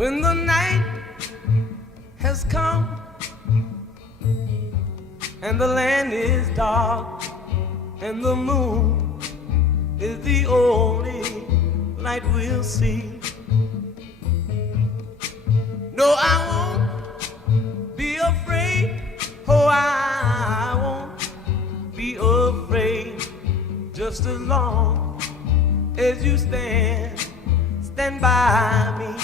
When the night has come and the land is dark and the moon is the only light we'll see. No, I won't be afraid. Oh, I won't be afraid. Just as long as you stand by me.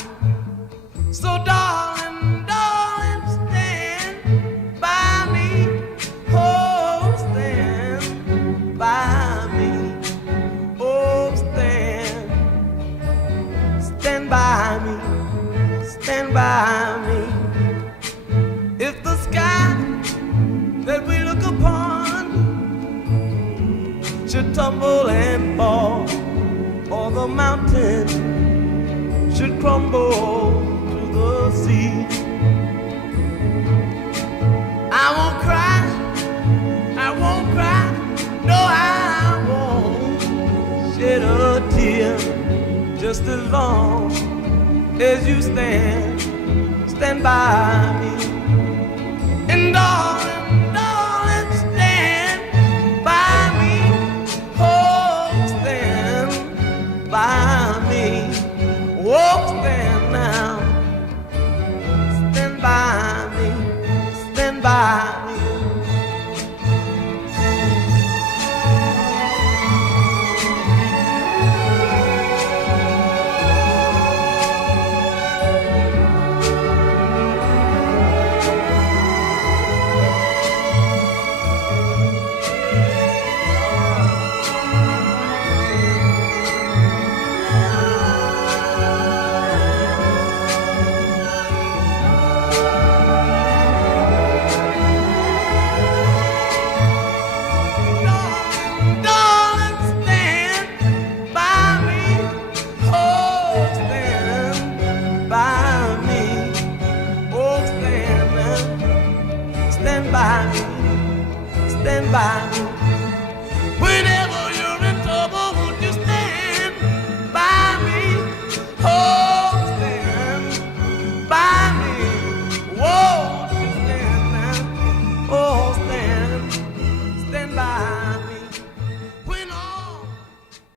So darling, darling, stand by me. Oh, stand by me. Oh, stand by me. Stand by me. If the sky that we look upon should tumble and fall, or the mountain should crumble to the sea, I won't cry, I won't cry, no, I won't shed a tear. Just as long as you stand by me. And darling, darling, stand by me. Oh, stand by me. Oh, stand now. Stand by me. Stand by me. Stand by me, stand by me.